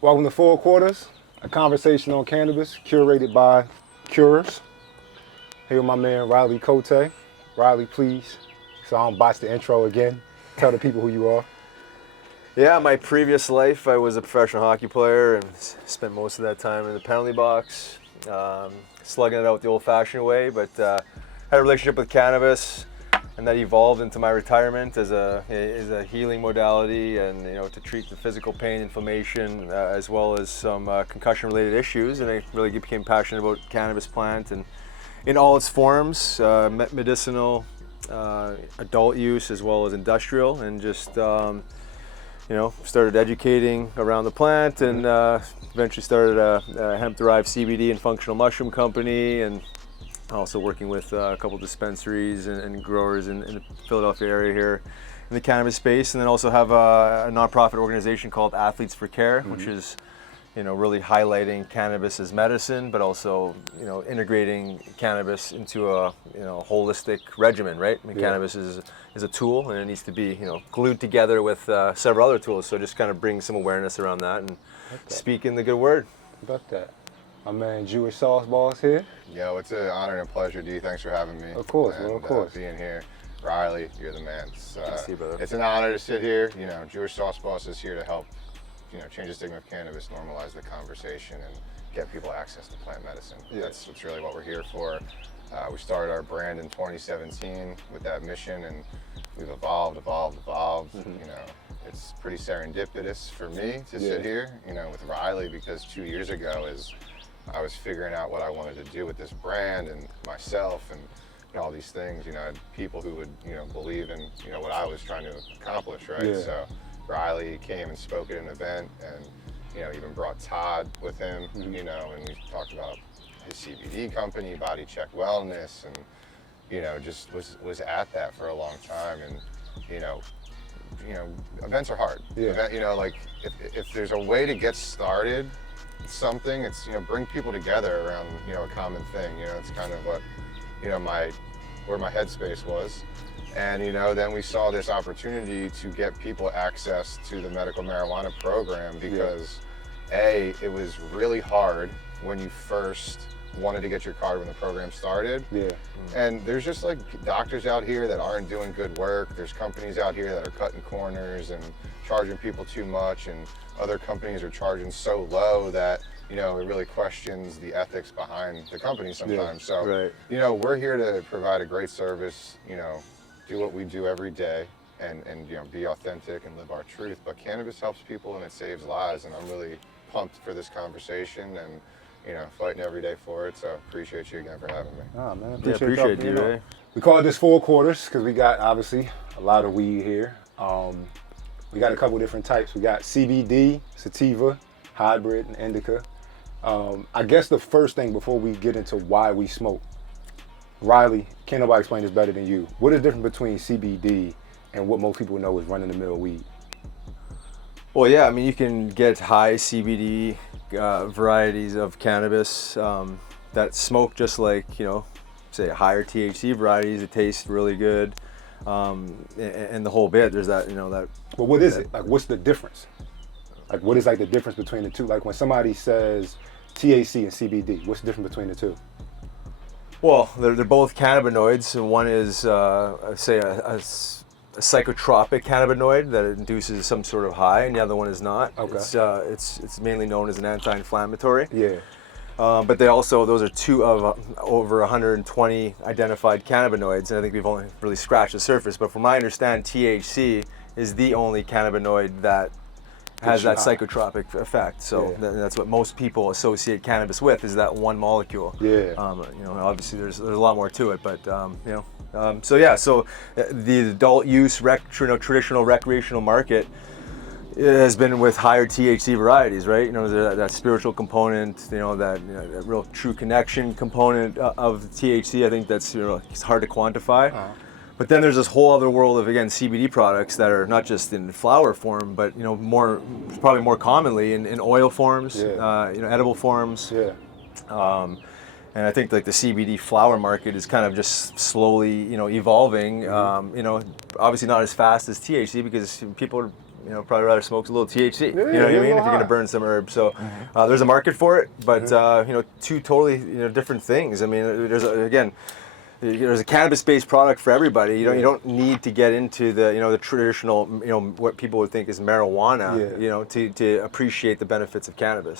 Welcome to Four Quarters, a conversation on cannabis curated by Curers. Here with my man Riley Cote. Riley, please, so I don't botch the intro again. Tell the people who you are. Yeah, my previous life, I was a professional hockey player and spent most of that time in the penalty box, slugging it out the old-fashioned way, but had a relationship with cannabis, and that evolved into my retirement as a healing modality, and to treat the physical pain, inflammation, as well as some concussion-related issues. And I really became passionate about cannabis plant and in all its forms, medicinal, adult use, as well as industrial, and just started educating around the plant, and eventually started a hemp-derived CBD and functional mushroom company, and also working with a couple dispensaries and growers in the Philadelphia area here in the cannabis space. And then also have a nonprofit organization called Athletes for Care, which is really highlighting cannabis as medicine, but also integrating cannabis into a holistic regimen, right? I mean, cannabis is a tool, and it needs to be glued together with several other tools. So just kind of bring some awareness around that and speaking the good word. About that. My man Jewish Sauce Boss here. Yo, it's an honor and a pleasure, D. Thanks for having me. Of course, and, man, of course. Being here. Riley, you're the man. See you, brother. It's an honor to sit here. Jewish Sauce Boss is here to help change the stigma of cannabis, normalize the conversation, and get people access to plant medicine. Yeah. That's really what we're here for. We started our brand in 2017 with that mission, and we've evolved. It's pretty serendipitous for me to sit here, with Riley, because 2 years ago, as I was figuring out what I wanted to do with this brand and myself and all these things, I had people who would, believe in, what I was trying to accomplish, right? Yeah. So Riley came and spoke at an event, and, even brought Todd with him, and we talked about his CBD company, Body Check Wellness, and, just was at that for a long time. And, events are hard. Yeah. If there's a way to get started something, it's, bring people together around, a common thing. It's kind of what, where my headspace was. And, then we saw this opportunity to get people access to the medical marijuana program because it was really hard when you first wanted to get your card when the program started. Yeah. And there's just like doctors out here that aren't doing good work. There's companies out here that are cutting corners and charging people too much, and other companies are charging so low that it really questions the ethics behind the company sometimes. So we're here to provide a great service, do what we do every day, and be authentic and live our truth. But cannabis helps people and it saves lives, and I'm really pumped for this conversation and fighting every day for it. So appreciate you again for having me. Oh, man, Appreciate you, D.Rey. We call this Four Quarters because we got obviously a lot of weed here. We got a couple different types. We got CBD, sativa, hybrid, and indica. I guess the first thing before we get into why we smoke, Riley, can't nobody explain this better than you. What is the difference between CBD and what most people know is run-of-the-mill weed? Well, yeah, I mean, you can get high CBD varieties of cannabis that smoke just like, say higher THC varieties. It tastes really good, and the whole bit. There's that, that. But what is it? Like, what's the difference? Like, what is like the difference between the two? Like, when somebody says THC and CBD, what's the difference between the two? Well, they're both cannabinoids. And one is, say, a psychotropic cannabinoid that induces some sort of high, and the other one is not. Okay. It's mainly known as an anti-inflammatory. Yeah. But those are two of over 120 identified cannabinoids, and I think we've only really scratched the surface. But from my understanding, THC is the only cannabinoid that has that psychotropic effect. So that's what most people associate cannabis with, is that one molecule. Yeah. Obviously there's a lot more to it, but so the adult use traditional recreational market has been with higher THC varieties, right? That spiritual component, that real true connection component of THC. I think that's it's hard to quantify. Uh-huh. But then there's this whole other world of, again, CBD products that are not just in flower form, but probably more commonly in oil forms, edible forms. Yeah. And I think like the CBD flower market is kind of just slowly, evolving. Obviously not as fast as THC because people are you know, probably rather smoke a little THC. Yeah, You know what I yeah, mean? If a little you're gonna high. burn some herbs, so there's a market for it, but you know, two totally different things. I mean, there's a cannabis-based product for everybody. You don't need to get into the the traditional what people would think is marijuana. Yeah. You know, to appreciate the benefits of cannabis.